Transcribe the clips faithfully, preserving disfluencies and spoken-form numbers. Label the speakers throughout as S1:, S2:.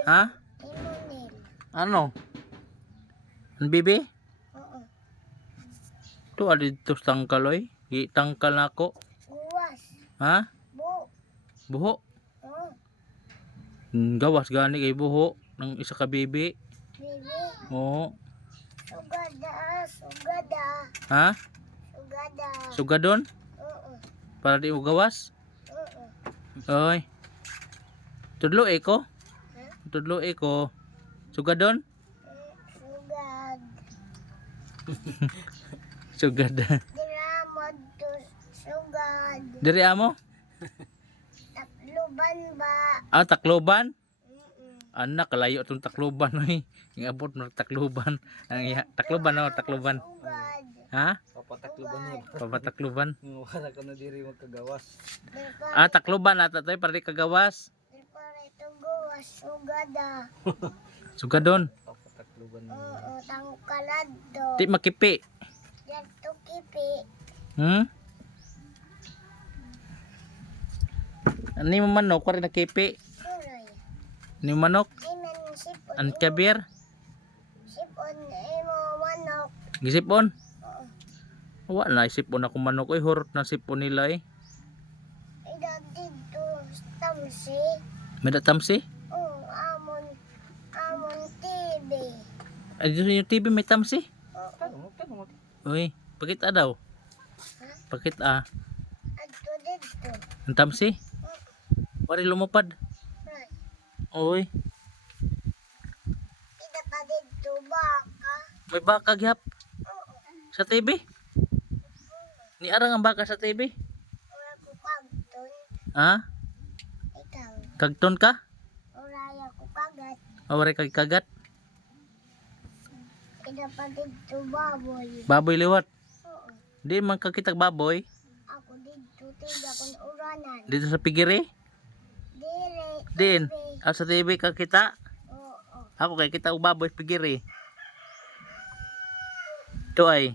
S1: Ha?
S2: Imunil.
S1: Ano? Ang bibi?
S2: Oo.
S1: Tu adi dito tangkal oy. Gi tangkal nako.
S2: Guwas.
S1: Ha?
S2: Bu.
S1: Buho.
S2: Oo.
S1: Hmm, gawas gani kay buho ng isa ka bibi.
S2: Bibi.
S1: Oo.
S2: Sugada. Sugada.
S1: Ha?
S2: Sugada.
S1: Sugadon
S2: Oo.
S1: para di mo gawas.
S2: Oo.
S1: Oy. Tudlo e ko.
S2: Ha?
S1: Tudlo e ko. Sugadon?
S2: Sugad.
S1: Sugad.
S2: Diramod to sugad.
S1: Diri amo?
S2: Takluban ba?
S1: Ah, Tacloban?
S2: Mm-mm.
S1: Anak kalayo tong Tacloban oy. Ingabot mo Tacloban. Ang iya, Tacloban no, Tacloban.
S2: Sugad.
S1: Ha?
S3: Papatakluban niya.
S1: Papatakloban.
S3: Wala ka na diri magkagawas.
S1: Ah, Tacloban ata toy para di kagawas.
S2: Para ito guwas. Sugada.
S1: Sugadon.
S3: Papatakluban niya.
S2: Oo. Tangkalad to.
S1: Di makipi.
S2: Dito kipi.
S1: Hmm? Ani mo manok para nakipi.
S2: Kuray.
S1: Ni manok
S2: Iman sipon.
S1: an kabir.
S2: Sipon. Imo manok.
S1: Gisipon.
S2: Oo.
S1: Wa na isipon ako manok oy, horot na sipon nila eh.
S2: Ida dito. Tamsi.
S1: May tamsi?
S2: Oo. Amon. Amon T V.
S1: Ay dito yung T V may tamsi.
S2: Oo.
S3: Tanong, tanong.
S1: Uy, pakita daw.
S2: Ha?
S1: Pakita.
S2: Adto dito.
S1: Ang tamsi. Wari lumupad.
S2: Right.
S1: Uy,
S2: Ida pa dito baka.
S1: may baka gyap
S2: Oo.
S1: sa T V. Ni arang ang baka sa T V.
S2: Ura ko kagton.
S1: Ha?
S2: Ikaw.
S1: Kagton ka?
S2: Uraya ko kagat.
S1: Awari kag kagat.
S2: Ida pa dito baboy.
S1: Baboy liwat.
S2: Oo.
S1: Di man kakitag baboy
S2: Ako dito tiga kung uranan.
S1: dito sa pigiri.
S2: Dire.
S1: Din.
S2: T V.
S1: Ah, sa T V ka kita.
S2: Oo.
S1: Ako kay kita og baboy pigiri. Ito ay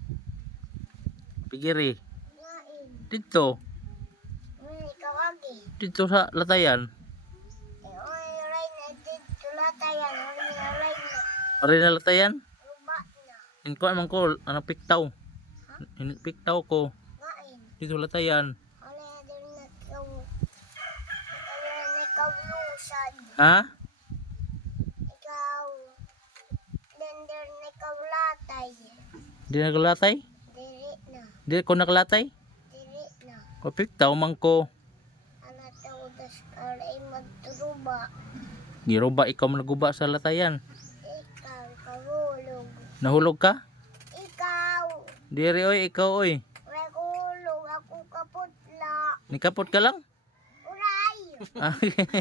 S1: pigiri.
S2: Ngain.
S1: Dito.
S2: May ikaw agi.
S1: Dito sa latayan.
S2: Eh, oy, oray na dito latayan. Oy, oray na.
S1: Ori na latayan.
S2: Ruba na.
S1: In ko man ko ano piktaw. In piktaw ko
S2: Ngain.
S1: dito latayan.
S2: Oray na din na ikaw. Oray na ikaw lusan.
S1: Ha?
S2: Ikaw. Lender na ikaw latay.
S1: Di na kalatay?
S2: Diri na.
S1: Di ko nakalatay?
S2: Diri na.
S1: O piktaw man ko.
S2: Ana tao das aray magturuba.
S1: Giroba ikaw man naguba sa latayan.
S2: Ikaw kahulog.
S1: Nahulog ka?
S2: Ikaw.
S1: Diri oy, ikaw oy.
S2: Uray kahulog. Ako kaputla.
S1: Nikapot ka lang?
S2: Uray.
S1: Ah,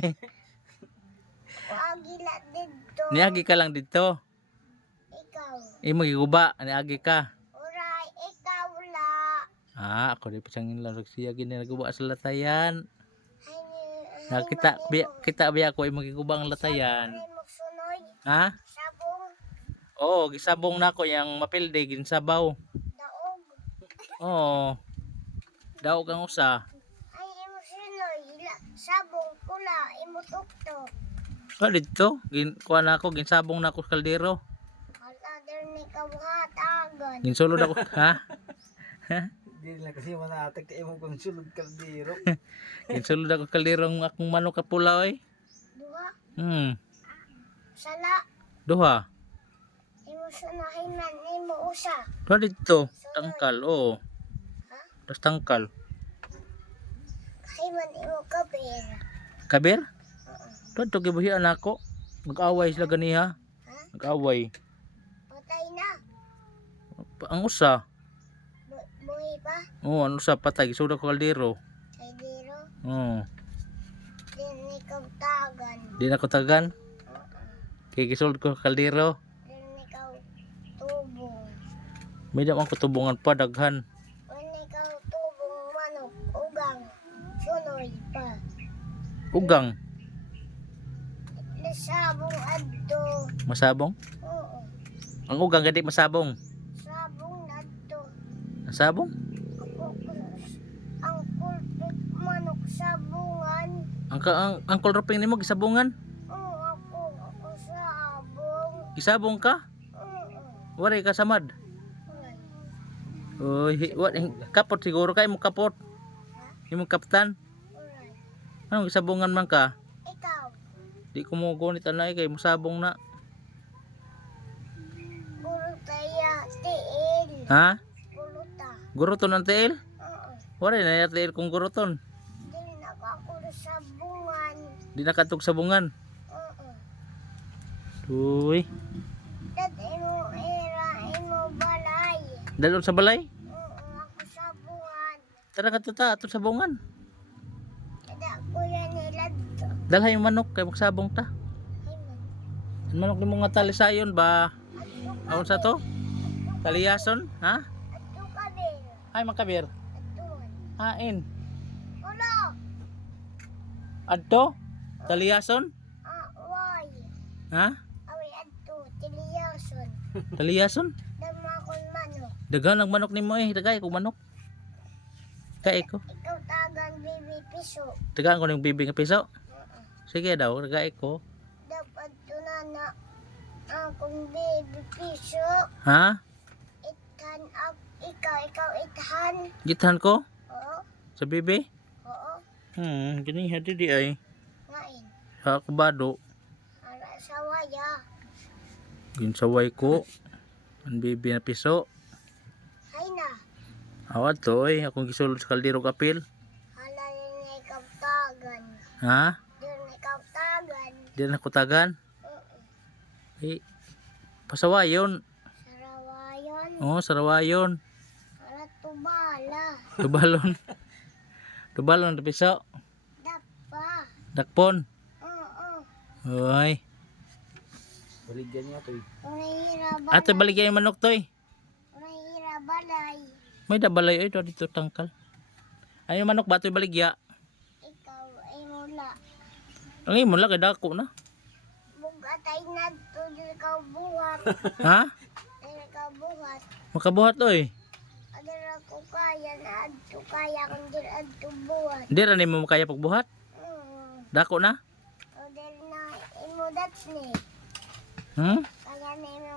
S2: Wagila dito.
S1: Niagi ka lang dito.
S2: Ikaw.
S1: Imo giguba, niagi ka.
S2: Uray. Ikaw la.
S1: Ah, ako di pasangin lang siya gini naguba sa latayan.
S2: Ay, ay,
S1: Na kita biya, kita biya ko imo giguba ang latayan.
S2: Uray mo sunoy.
S1: Ha?
S2: Sabong.
S1: Oo, gisabong nako yang mapilde ginsabaw.
S2: Daog.
S1: Oo. Daog ang usa.
S2: Ay, imo sunoy. Ila. Sabong pula. Imo tuktok.
S1: Ka dito, gin kuha nako ginsabong nako sa kaldero.
S2: Alader ni kawhatagan.
S1: Ginsulod ako, ha?
S3: Dili na kasi manatag ka imong kung sulod kaldero.
S1: Ginsulod ako sa kaldero ang akong manok ka pula oy.
S2: Duha.
S1: Hmm,
S2: Sala.
S1: duha.
S2: Imo sunahin man. Imo usa.
S1: Duha dito, tangkal, oo.
S2: Ha?
S1: Tas tangkal.
S2: Kahiman imo kabir.
S1: Kabir?
S2: Oo.
S1: Duha to gibuhian nako. Mag-away sila ganiha.
S2: Ha?
S1: Mag-away.
S2: Patay na.
S1: Ang usa,
S2: Bu- buhay pa.
S1: oo, ang usa patay gisud ako kaldero.
S2: Kay Diro.
S1: Oo.
S2: Din ni kawtagan.
S1: Di na ko tagan.
S2: Oo.
S1: Kay gisud ko sa kaldero.
S2: Din ni kaw tubong.
S1: May daman ko tubungan pa daghan.
S2: Din ni kaw tubong manok. Ugang. Sunoy pa.
S1: Ugang,
S2: Nasabong adto.
S1: masabong.
S2: Oo.
S1: Ang ugang gadi masabong.
S2: Sabong adto.
S1: Masabong?
S2: Ako ang kulpit manok sabungan.
S1: Ang ka ang, ang kulroping nimo gisabungan.
S2: Oo ako.
S1: Gisabong ka?
S2: Oo.
S1: Wari ka samad.
S2: Uray.
S1: Oy, hi- what kapot siguro kay mo kapot. Imong kapitan.
S2: Uray.
S1: Anong gisabungan man ka?
S2: Ikaw.
S1: Di ko mo gunit anay kay musabong na.
S2: Puro tayo. Tiil.
S1: Ha?
S2: Puro ta.
S1: Guruton ang tiil?
S2: Oo.
S1: Wari na yung tiil kung guruton.
S2: Dili na ako ako sa bungan.
S1: Di nakatog sabungan.
S2: Oo.
S1: Uy,
S2: Dad imo era imo balay.
S1: dalon sa balay.
S2: Oo, ako sa bungan.
S1: Tara ka tuta ato sabungan.
S2: Kada ko yan nila to.
S1: Dalhay yung manok kay magsabong ta.
S2: Ay man.
S1: Ang manok ni mga talisayon ba?
S2: Ato
S1: Aon sa to? Taliyason, ha?
S2: Ato kami.
S1: Ay makabir.
S2: Atuan.
S1: Hain.
S2: Ulo.
S1: Adto? Taliyason?
S2: Ah, why?
S1: Ha?
S2: Awi ato. Tiliyason.
S1: Taliyason?
S2: Dama akong manok.
S1: Dagan ang manok nimo eh, dagay ko manok. Kay ko.
S2: Ikaw tagan bibi piso.
S1: Dagan ko ng bibi nga piso.
S2: Oo.
S1: Sige daw, dagay ko.
S2: Dapat tunana akong bibi piso.
S1: Ha?
S2: Ithan ak ikaw, ikaw ithan.
S1: Githan ko
S2: Oo.
S1: sa bibi.
S2: Oo.
S1: Hmm, gini hadi di ay.
S2: Ngain.
S1: Sa kabado,
S2: Ara sa waya.
S1: ginsaway ko. Ang bibi na piso.
S2: Hay na.
S1: Awat to eh, akong gisulod sa kaldero kapil.
S2: Hala rin na ikaw tagan.
S1: Ha?
S2: Doon na ikaw tagan.
S1: Di na kutagan.
S2: Oo.
S1: Eh, pasawayon.
S2: Sarawayon.
S1: Oo, sarawayon.
S2: Ara tubala.
S1: Tubalon. Tubalon na piso.
S2: Dapa.
S1: Dakpon.
S2: Oo.
S1: Oy.
S3: Baligyan niya to eh.
S2: Unahira balay.
S1: Ate baligyan yung manok to eh.
S2: Unahira balay.
S1: May dabalay ay dito tangkal. Ano yung manok ba ito baligya?
S2: Ikaw ay mula.
S1: Ang imo lang kay dako na.
S2: Bugatay na to. Dili ikaw buhat.
S1: Ha?
S2: Dili ikaw buhat.
S1: Makabuhat oy.
S2: Adara ko kaya na adto kaya kung dili adto buhat.
S1: Di ra nimo makaya pagbuhat.
S2: Oo.
S1: Dako na.
S2: O dili na imo that's ni.
S1: Hmm?
S2: Kaya na imo.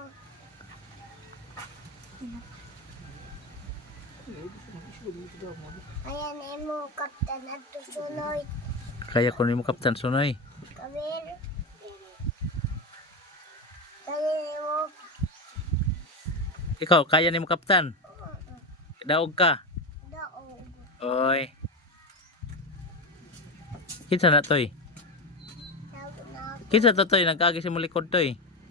S2: Kaya na imo kaptan adto sunoy.
S1: Kaya ko nimo kapitan sunoy.
S2: Kabir. Kaya na imo.
S1: Ikaw kaya nimo kapitan. Daog ka.
S2: Daog.
S1: Oy. Kinsa na toy?
S2: Daog na.
S1: Kinsa to toy nagkaagi si mo likod toy?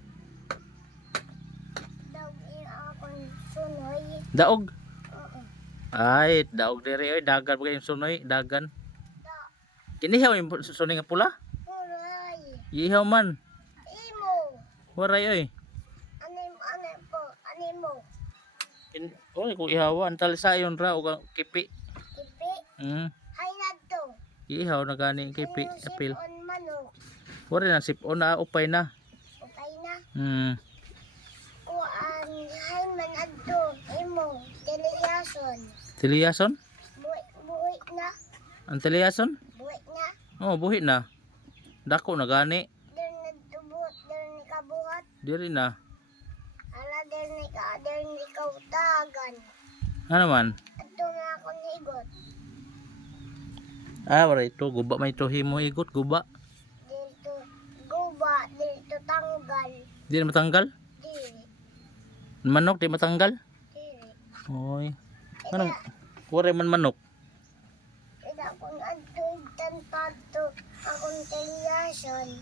S2: Daog imo akong sunoy.
S1: Daog.
S2: Oo.
S1: Ay, daog diri oy, dagan bagay yung sunoy, dagan.
S2: Da.
S1: Kinihaw yung sunoy nga pula.
S2: Huray.
S1: Ihaw man.
S2: Imo.
S1: Waray oy.
S2: Anim anim po. Animo.
S1: In, oy, kung ihawa, ang talisayon ra o kang kipi.
S2: Kipi.
S1: Hmm.
S2: Hay na to.
S1: Ihaw na gani ang kipi,
S2: Ano
S1: apil.
S2: on manok.
S1: Waray na sipon na upay na.
S2: Okay na.
S1: Hmm.
S2: Kuan. Hay man adto. Imo. Tiliyason.
S1: Tiliyason?
S2: Buhi, buhi na.
S1: Ang tiliyason?
S2: Buhi na.
S1: Oh, buhi na. Dako na gani.
S2: Doon na tubot. Doon ni kabuhat.
S1: Diri na.
S2: Ala doon ni ka. Doon ni kautagan.
S1: Ano man?
S2: Adto na akong higot.
S1: Ah, waray ito. Guba may ito himo igot. Guba.
S2: Dito guba. Dito tanggal.
S1: Di na matanggal?
S2: Diri.
S1: Manok di matanggal?
S2: Diri.
S1: Oy. Ano? Waray man manok.
S2: Ida kung adto igtan pato akong tiliyason.